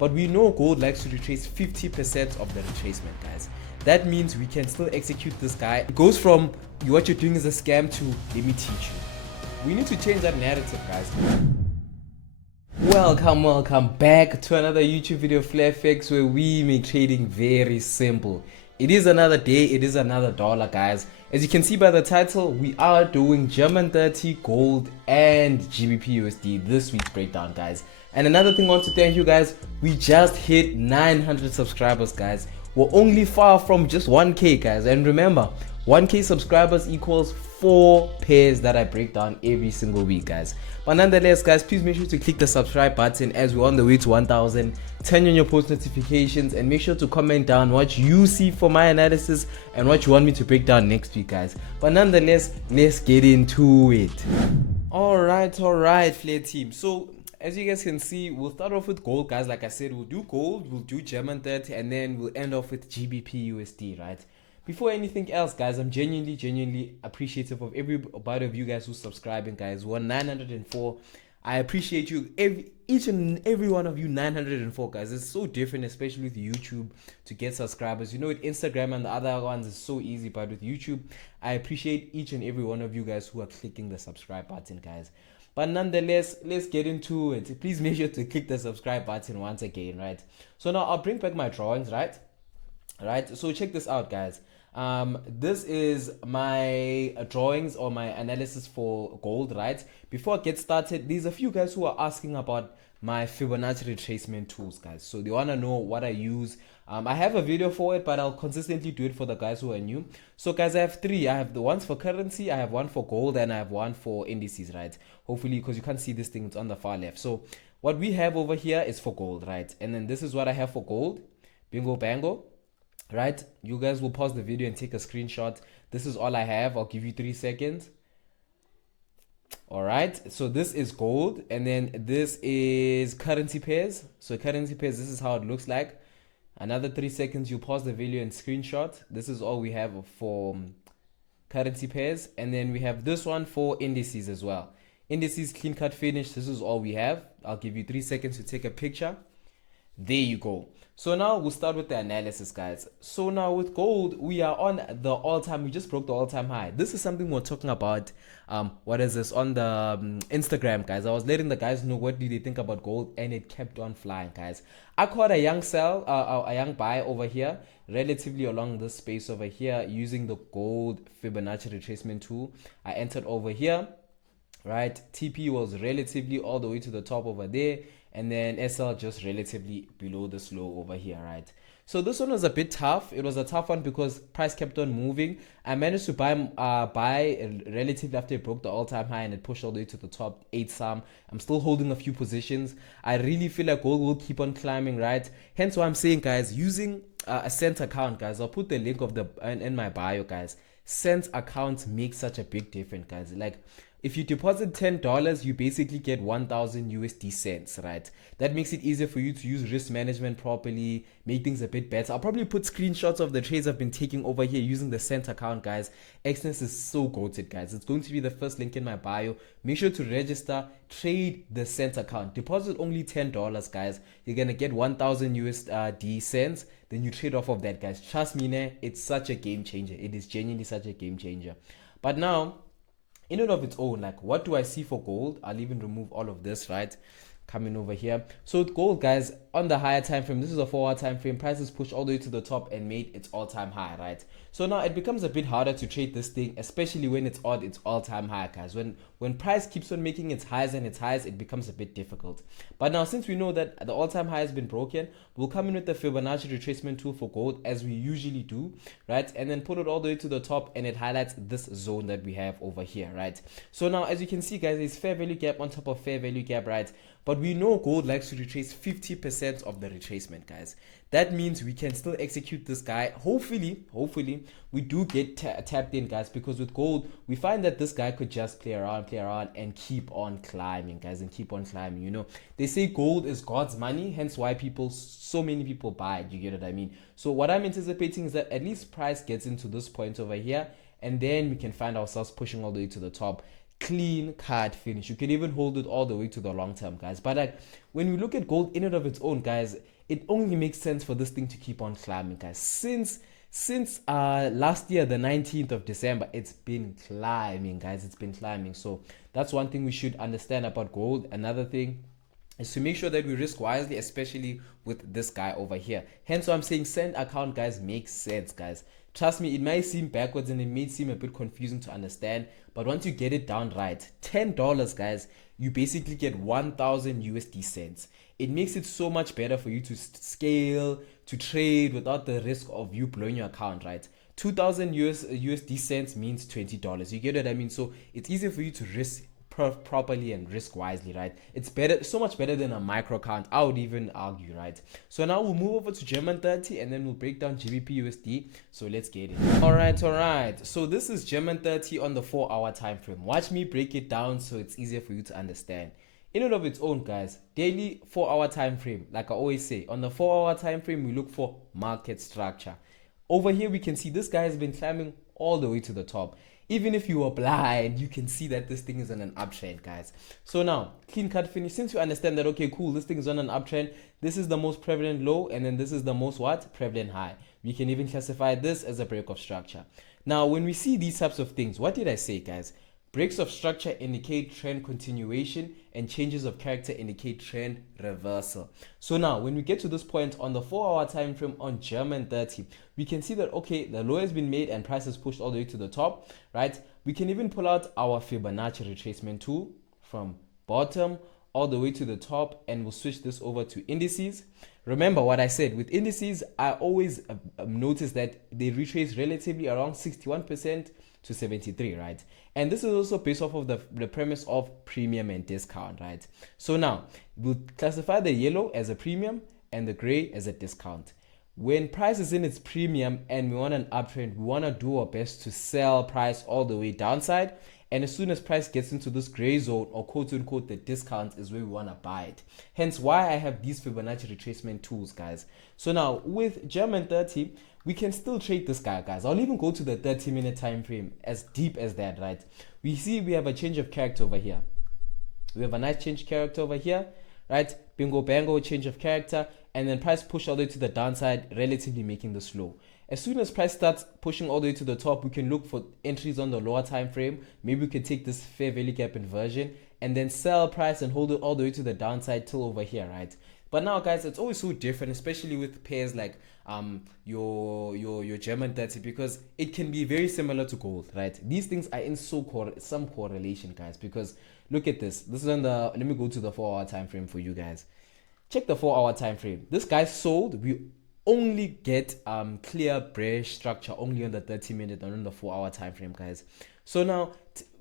but we know gold likes to retrace 50% of the retracement, guys. That means we can still execute this guy. It goes from what you're doing is a scam to let me teach you. We need to change that narrative, guys. Welcome back to another YouTube video, FlareFX, where we make trading very simple. It is another day, it is another dollar, guys. As you can see by the title, we are doing GER30, gold, and GBPUSD this week's breakdown, guys. And another thing I want to thank you guys, we just hit 900 subscribers, guys. We're only far from just 1k, guys. And remember, 1k subscribers equals 4 pairs that I break down every single week, guys. But nonetheless, guys, please make sure to click the subscribe button as we're on the way to 1000. Turn on your post notifications and make sure to comment down what you see for my analysis and what you want me to break down next week, guys. But nonetheless, let's get into it. Alright, Flare team. So as you guys can see, we'll start off with gold, guys. Like I said, we'll do gold, we'll do GER30, and then we'll end off with GBPUSD, right? Before anything else, guys, I'm genuinely appreciative of everybody of you guys who's subscribing, guys. We're 904. I appreciate you, each and every one of you, 904, guys. It's so different, especially with YouTube, to get subscribers. You know, with Instagram and the other ones, it's so easy, but with YouTube, I appreciate each and every one of you guys who are clicking the subscribe button, guys. But nonetheless, let's get into it. Please make sure to click the subscribe button once again, right? So now I'll bring back my drawings, right? So check this out, guys. This is my drawings or my analysis for gold, right? Before I get started, there's a few guys who are asking about my Fibonacci retracement tools, guys. So they want to know what I use. I have a video for it, but I'll consistently do it for the guys who are new. So guys, I have three. I have the ones for currency, I have one for gold, and I have one for indices, right? Hopefully, because you can't see this thing, it's on the far left. So what we have over here is for gold, right? And then this is what I have for gold. Bingo bango. Right, you guys will pause the video and take a screenshot. This is all I have. I'll give you 3 seconds. All right, so this is gold, and then this is currency pairs. So currency pairs, this is how it looks like. Another 3 seconds, you pause the video and screenshot. This is all we have for currency pairs, and then we have this one for indices as well. Indices clean cut finish. This is all we have. I'll give you 3 seconds to take a picture. There you go. So now we'll start with the analysis, guys. So now with gold, we are on the all-time, we just broke the all-time high. This is something we're talking about, what is this, on the Instagram, guys. I was letting the guys know what do they think about gold, and it kept on flying, guys. I caught a young sell, a young buy over here, relatively along this space over here, using the gold Fibonacci retracement tool. I entered over here, right? TP was relatively all the way to the top over there, and then SL just relatively below this low over here, right? So this one was a bit tough. It was a tough one because price kept on moving. I managed to buy relatively after it broke the all-time high, and it pushed all the way to the top, 8 some. I'm still holding a few positions. I really feel like gold will keep on climbing, right? Hence why I'm saying, guys, using a Cent account, guys. I'll put the link of the in my bio, guys. Cent accounts make such a big difference, guys. Like, if you deposit $10, you basically get 1000 USD cents, right? That makes it easier for you to use risk management properly, make things a bit better. I'll probably put screenshots of the trades I've been taking over here using the Cent account, guys. Xness is so goated, guys. It's going to be the first link in my bio. Make sure to register, trade the Cent account. Deposit only $10, guys. You're going to get 1000 USD cents. Then you trade off of that, guys. Trust me, it's such a game changer. It is genuinely such a game changer. But now, in and of its own, like, what do I see for gold? I'll even remove all of this, right? Coming over here. So with gold, guys, on the higher time frame, this is a 4-hour time frame, prices pushed all the way to the top and made its all-time high, right? So now it becomes a bit harder to trade this thing, especially when it's on its all-time high, guys. When price keeps on making its highs and its highs, it becomes a bit difficult. But now, since we know that the all-time high has been broken, we'll come in with the Fibonacci retracement tool for gold, as we usually do, right? And then put it all the way to the top, and it highlights this zone that we have over here, right? So now, as you can see, guys, there's fair value gap on top of fair value gap, right? But we know gold likes to retrace 50% of the retracement, guys. That means we can still execute this guy. Hopefully we do get tapped in, guys, because with gold, we find that this guy could just play around and keep on climbing, guys, and keep on climbing. You know, they say gold is God's money, hence why so many people buy it. You get what I mean? So what I'm anticipating is that at least price gets into this point over here, and then we can find ourselves pushing all the way to the top, clean cut finish. You can even hold it all the way to the long term, guys. But like when we look at gold in and of its own, guys, it only makes sense for this thing to keep on climbing, guys. Since last year, the 19th of December, it's been climbing, guys. It's been climbing. So that's one thing we should understand about gold. Another thing is to make sure that we risk wisely, especially with this guy over here. Hence why I'm saying send account, guys, makes sense, guys. Trust me, it might seem backwards and it may seem a bit confusing to understand, but once you get it down right, $10, guys, you basically get 1000 USD cents. It makes it so much better for you to scale, to trade without the risk of you blowing your account, right? 2000 USD cents means $20. You get what I mean? So it's easier for you to risk properly and risk wisely, right? It's better, so much better than a micro account, I would even argue, right? So now we'll move over to GER30 and then we'll break down GBPUSD. So let's get it. All right. So this is GER30 on the 4-hour time frame. Watch me break it down so it's easier for you to understand. In and of its own, guys, daily 4-hour time frame, like I always say, on the 4-hour time frame, we look for market structure. Over here, we can see this guy has been climbing all the way to the top. Even if you are blind, you can see that this thing is on an uptrend, guys. So now, clean cut finish. Since you understand that, okay, cool, this thing is on an uptrend. This is the most prevalent low, and then this is the most what? Prevalent high. We can even classify this as a break of structure. Now, when we see these types of things, what did I say, guys? Breaks of structure indicate trend continuation and changes of character indicate trend reversal. So now when we get to this point on the 4-hour time frame on GER30, we can see that, okay, the low has been made and price is pushed all the way to the top, right? We can even pull out our Fibonacci retracement tool from bottom all the way to the top, and we'll switch this over to indices. Remember what I said with indices, I always notice that they retrace relatively around 61% to 73, right? And this is also based off of the premise of premium and discount, right? So now we'll classify the yellow as a premium and the gray as a discount. When price is in its premium and we want an uptrend, we want to do our best to sell price all the way downside. And as soon as price gets into this gray zone, or quote unquote the discount, is where we want to buy it. Hence why I have these Fibonacci retracement tools, guys. So now with GER30, we can still trade this guy, guys. I'll even go to the 30-minute time frame, as deep as that, right? We see we have a change of character over here. We have a nice change of character over here, right? Bingo bango, change of character, and then price push all the way to the downside, relatively making this low. As soon as price starts pushing all the way to the top, we can look for entries on the lower time frame. Maybe we could take this fair value gap inversion and then sell price and hold it all the way to the downside till over here, right? But now, guys, it's always so different, especially with pairs like your GER30, because it can be very similar to gold, right? These things are in some correlation, guys, because look at this. This is on the, let me go to the 4-hour time frame for you guys. Check the 4-hour time frame. This guy sold. We only get clear bearish structure only on the 30-minute and on the 4-hour time frame, guys. So now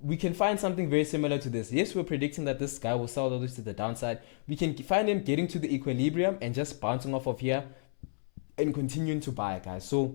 we can find something very similar to this. Yes, we're predicting that this guy will sell all this to the downside. We can find him getting to the equilibrium and just bouncing off of here and continuing to buy, guys. So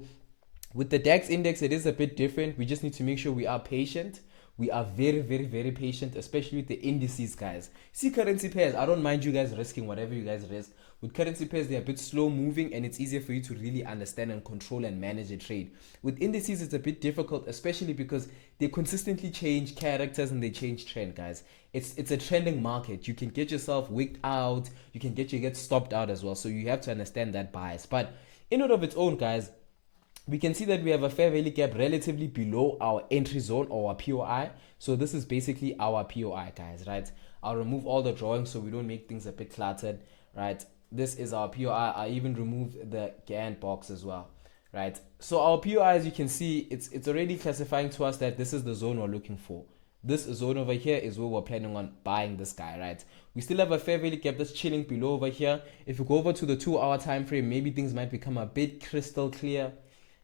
with the DAX index, it is a bit different. We just need to make sure we are patient. We are very, very, very patient, especially with the indices, guys. See, currency pairs, I don't mind you guys risking whatever you guys risk. With currency pairs, they're a bit slow moving and it's easier for you to really understand and control and manage a trade. With indices, it's a bit difficult, especially because they consistently change characters and they change trend, guys. It's a trending market. You can get yourself wicked out. You can get stopped out as well. So you have to understand that bias. But in and of its own, guys, we can see that we have a fair value gap relatively below our entry zone or our POI. So this is basically our POI, guys, right? I'll remove all the drawings so we don't make things a bit cluttered, right? This is our POI. I even removed the Gantt box as well, right? So our POI, as you can see, it's already classifying to us that this is the zone we're looking for. This zone over here is where we're planning on buying this guy, right? We still have a fair value gap that's chilling below over here. If we go over to the 2-hour time frame, maybe things might become a bit crystal clear.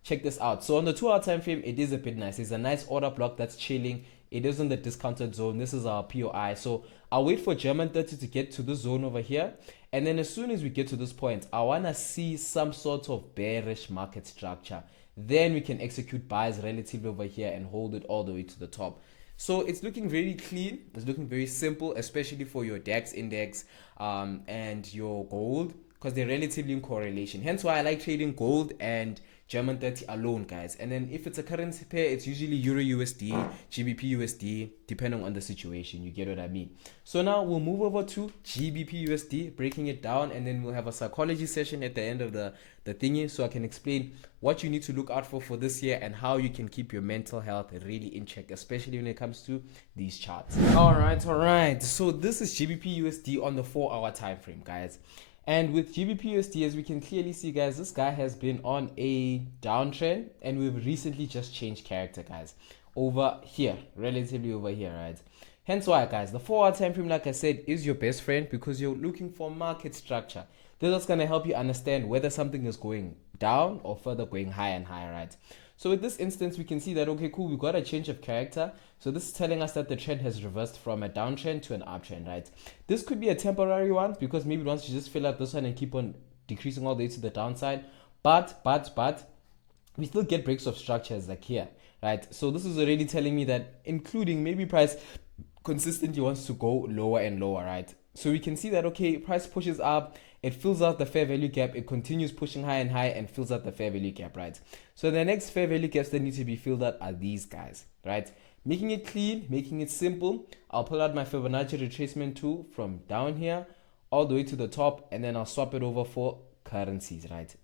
Check this out. So on the 2-hour time frame, it is a bit nice. It's a nice order block that's chilling. It is in the discounted zone. This is our POI. So I'll wait for GER30 to get to this zone over here. And then as soon as we get to this point, I want to see some sort of bearish market structure. Then we can execute buys relatively over here and hold it all the way to the top. So it's looking very clean. It's looking very simple, especially for your DAX index and your gold, because they're relatively in correlation. Hence why I like trading gold and German 30 alone, guys. And then if it's a currency pair, it's usually Euro USD, GBP USD, depending on the situation. You get what I mean? So now we'll move over to GBP USD, breaking it down, and then we'll have a psychology session at the end of the thingy, so I can explain what you need to look out for this year and how you can keep your mental health really in check, especially when it comes to these charts. All right. So this is GBP USD on the 4-hour time frame, guys. And with GBPUSD, as we can clearly see, guys, this guy has been on a downtrend, and we've recently just changed character, guys, over here, relatively over here, right? Hence why, guys, the 4-hour time frame, like I said, is your best friend because you're looking for market structure. This is going to help you understand whether something is going down or further going higher and higher, right? So with this instance, we can see that, okay, cool, we got a change of character. So this is telling us that the trend has reversed from a downtrend to an uptrend, right? This could be a temporary one because maybe once you just fill out this one and keep on decreasing all the way to the downside. But we still get breaks of structures like here, right? So this is already telling me that including maybe price consistently wants to go lower and lower, right? So we can see that, okay, price pushes up, it fills out the fair value gap, it continues pushing high and high and fills out the fair value gap, right? So the next fair value gaps that need to be filled out are these guys, right? Making it clean, making it simple, I'll pull out my Fibonacci retracement tool from down here all the way to the top, and then I'll swap it over for currencies, right?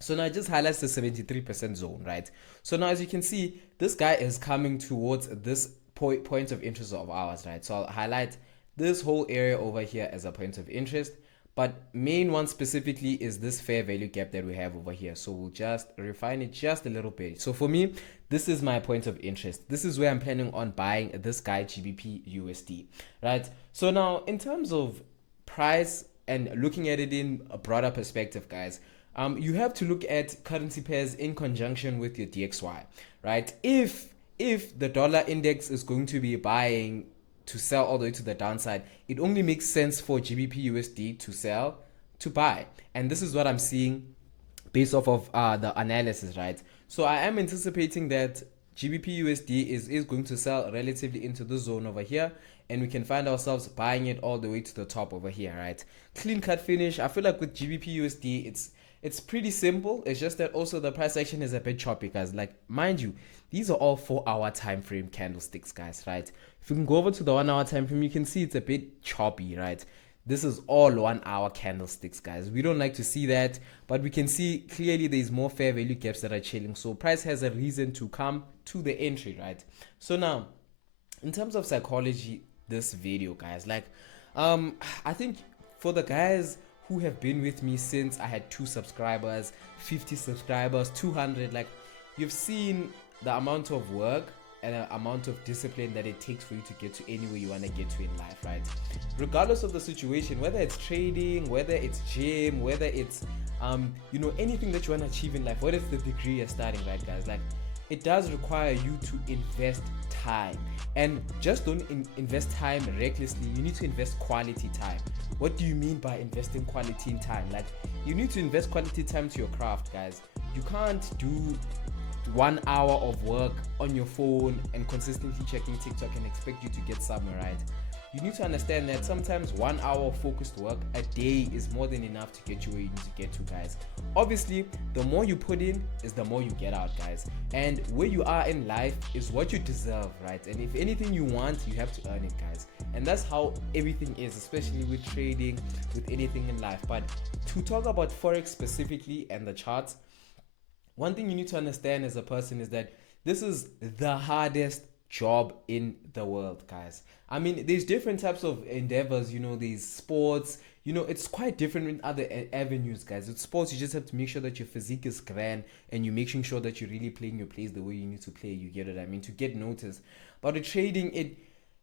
So now it just highlights the 73% zone, right? So now as you can see, this guy is coming towards this point of interest of ours, right? So I'll highlight this whole area over here as a point of interest, but main one specifically is this fair value gap that we have over here. So we'll just refine it just a little bit. So for me, this is my point of interest. This is where I'm planning on buying this guy GBP USD, right? So now in terms of price and looking at it in a broader perspective, guys, you have to look at currency pairs in conjunction with your DXY, right? If the dollar index is going to be buying to sell all the way to the downside, it only makes sense for GBP USD to sell to buy. And this is what I'm seeing based off of the analysis, right? So I am anticipating that GBP USD is going to sell relatively into the zone over here, and we can find ourselves buying it all the way to the top over here, right? Clean cut finish. I feel like with GBP USD, it's pretty simple. It's just that also the price action is a bit choppy, guys. Like, mind you, these are all 4-hour time frame candlesticks, guys, right? If we can go over to the 1-hour time frame, you can see it's a bit choppy, right? This is all 1-hour candlesticks, guys. We don't like to see that, but we can see clearly there's more fair value gaps that are chilling. So price has a reason to come to the entry, right? So now, in terms of psychology, this video, guys, like, I think for the guys who have been with me since I had 2 subscribers, 50 subscribers, 200, like, you've seen the amount of work and the amount of discipline that it takes for you to get to anywhere you want to get to in life, right? Regardless of the situation, whether it's trading, whether it's gym, whether it's anything that you want to achieve in life, what is the degree you're starting, right, guys? Like, it does require you to invest time, and just don't invest time recklessly. You need to invest quality time. What do you mean by investing quality in time? Like, you need to invest quality time to your craft, guys. You can't do 1 hour of work on your phone and consistently checking TikTok and expect you to get somewhere, right? You need to understand that sometimes 1 hour of focused work a day is more than enough to get you where you need to get to, guys. Obviously, the more you put in is the more you get out, guys. And where you are in life is what you deserve, right? And if anything you want, you have to earn it, guys. And that's how everything is, especially with trading, with anything in life. But to talk about Forex specifically and the charts, one thing you need to understand as a person is that this is the hardest job in the world, guys. I mean, there's different types of endeavors, there's sports, it's quite different in other avenues, guys. With sports, you just have to make sure that your physique is grand and you're making sure that you're really playing your plays the way you need to play, you get what I mean, to get noticed. But with trading,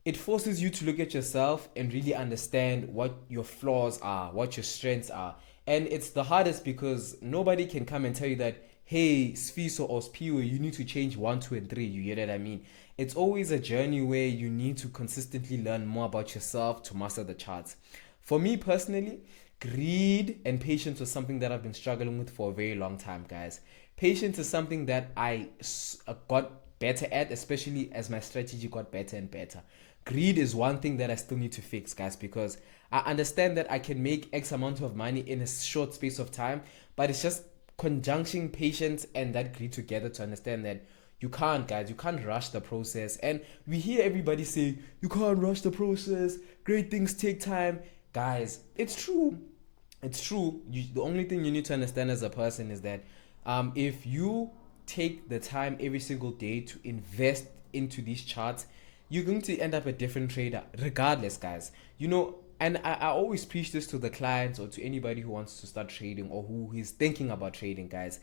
it forces you to look at yourself and really understand what your flaws are, what your strengths are. And it's the hardest because nobody can come and tell you that, hey, Sfiso or Spiwe, you need to change 1, 2, and 3. You get what I mean? It's always a journey where you need to consistently learn more about yourself to master the charts. For me personally, greed and patience was something that I've been struggling with for a very long time, guys. Patience is something that I got better at, especially as my strategy got better and better. Greed is one thing that I still need to fix, guys, because I understand that I can make X amount of money in a short space of time, but it's just conjunction patience and that greed together to understand that you can't, guys, you can't rush the process. And we hear everybody say, you can't rush the process, great things take time. Guys, it's true. It's true. The only thing you need to understand as a person is that if you take the time every single day to invest into these charts, you're going to end up a different trader regardless, guys. And I always preach this to the clients or to anybody who wants to start trading or who is thinking about trading, guys.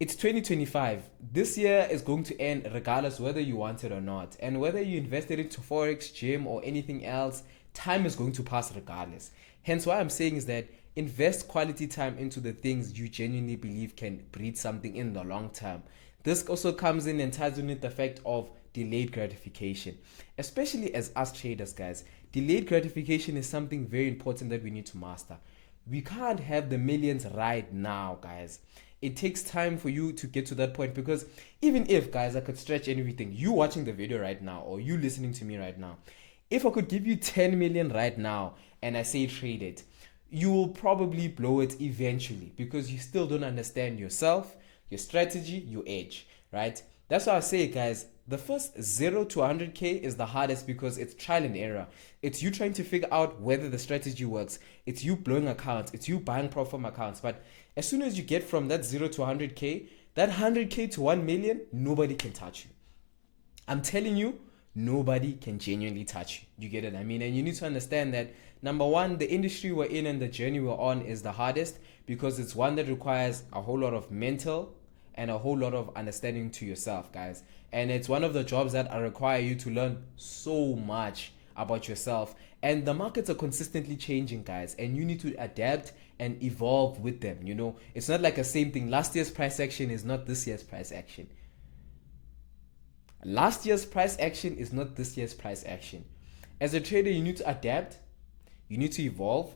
It's 2025. This year is going to end regardless whether you want it or not. And whether you invested into Forex, gym, or anything else, time is going to pass regardless. Hence, what I'm saying is that invest quality time into the things you genuinely believe can breed something in the long term. This also comes in and ties in with the fact of delayed gratification. Especially as us traders, guys, delayed gratification is something very important that we need to master. We can't have the millions right now, guys. It takes time for you to get to that point, because even if, guys, I could stretch everything, you watching the video right now or you listening to me right now, if I could give you 10 million right now and I say trade it, you will probably blow it eventually because you still don't understand yourself, your strategy, your edge, right? That's why I say, guys, the first 0 to 100K is the hardest because it's trial and error. It's you trying to figure out whether the strategy works. It's you blowing accounts. It's you buying profit from accounts. But as soon as you get from that 0 to 100K, that 100K to 1 million, nobody can touch you. I'm telling you, nobody can genuinely touch you. You get it? I mean, and you need to understand that, number one, the industry we're in and the journey we're on is the hardest because it's one that requires a whole lot of mental and a whole lot of understanding to yourself, guys. And it's one of the jobs that require you to learn so much about yourself. And the markets are consistently changing, guys, and you need to adapt and evolve with them. It's not like a same thing. Last year's price action is not this year's price action. Last year's price action is not this year's price action. As a trader, you need to adapt, you need to evolve,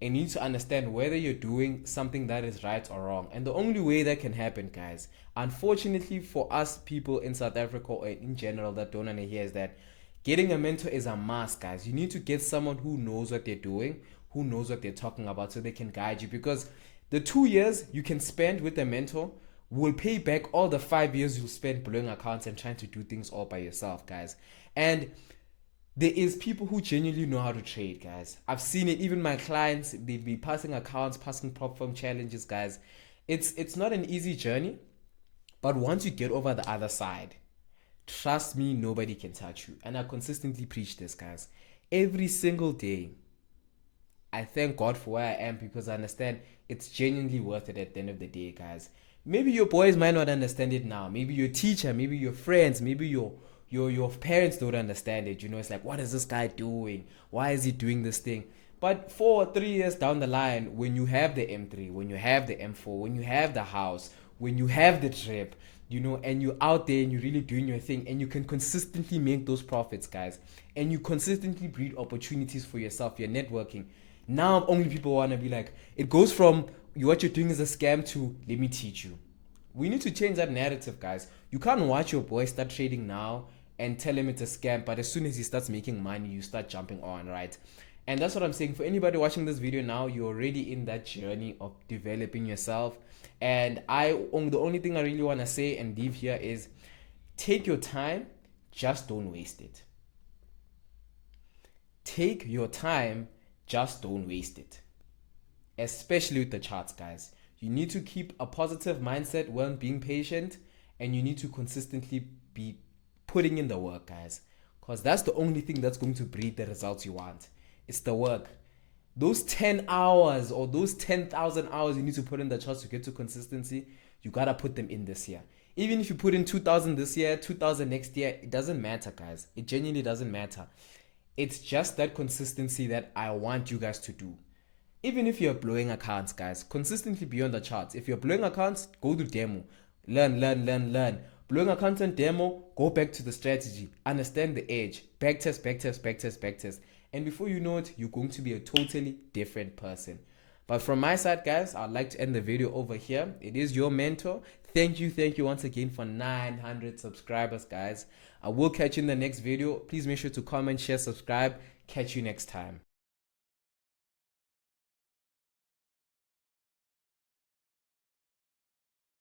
and you need to understand whether you're doing something that is right or wrong. And the only way that can happen, guys, unfortunately for us people in South Africa or in general that don't want to hear, is that getting a mentor is a must, guys. You need to get someone who knows what they're doing, who knows what they're talking about, so they can guide you. Because the 2 years you can spend with a mentor will pay back all the 5 years you spent blowing accounts and trying to do things all by yourself, guys. And there is people who genuinely know how to trade, guys. I've seen it. Even my clients, they'd be passing accounts, passing prop firm challenges, guys. It's not an easy journey, but once you get over the other side, trust me, nobody can touch you. And I consistently preach this, guys. Every single day, I thank God for where I am because I understand it's genuinely worth it at the end of the day, guys. Maybe your boys might not understand it now. Maybe your teacher, maybe your friends, maybe your parents don't understand it. It's like, what is this guy doing? Why is he doing this thing? But 4 or 3 years down the line, when you have the M3, when you have the M4, when you have the house, when you have the trip, and you're out there and you're really doing your thing, and you can consistently make those profits, guys, and you consistently breed opportunities for yourself, you're networking. Now only people want to be like, it goes from what you're doing is a scam to let me teach you. We need to change that narrative, guys. You can't watch your boy start trading now and tell him it's a scam, but as soon as he starts making money, you start jumping on, right? And that's what I'm saying. For anybody watching this video now, you're already in that journey of developing yourself. And the only thing I really want to say and leave here is take your time, just don't waste it. Take your time, just don't waste it. Especially with the charts, guys. You need to keep a positive mindset when being patient, and you need to consistently be putting in the work, guys, because that's the only thing that's going to breed the results you want. It's the work. Those 10 hours or those 10,000 hours you need to put in the charts to get to consistency, you gotta put them in this year. Even if you put in 2,000 this year, 2,000 next year, it doesn't matter, guys. It genuinely doesn't matter. It's just that consistency that I want you guys to do. Even if you're blowing accounts, guys, consistently be on the charts. If you're blowing accounts, go to demo. Learn. Blowing accounts and demo, go back to the strategy. Understand the edge. Backtest. And before you know it, you're going to be a totally different person. But from my side, guys, I'd like to end the video over here. It is your mentor. Thank you once again for 900 subscribers, guys. I will catch you in the next video. Please make sure to comment, share, subscribe. Catch you next time.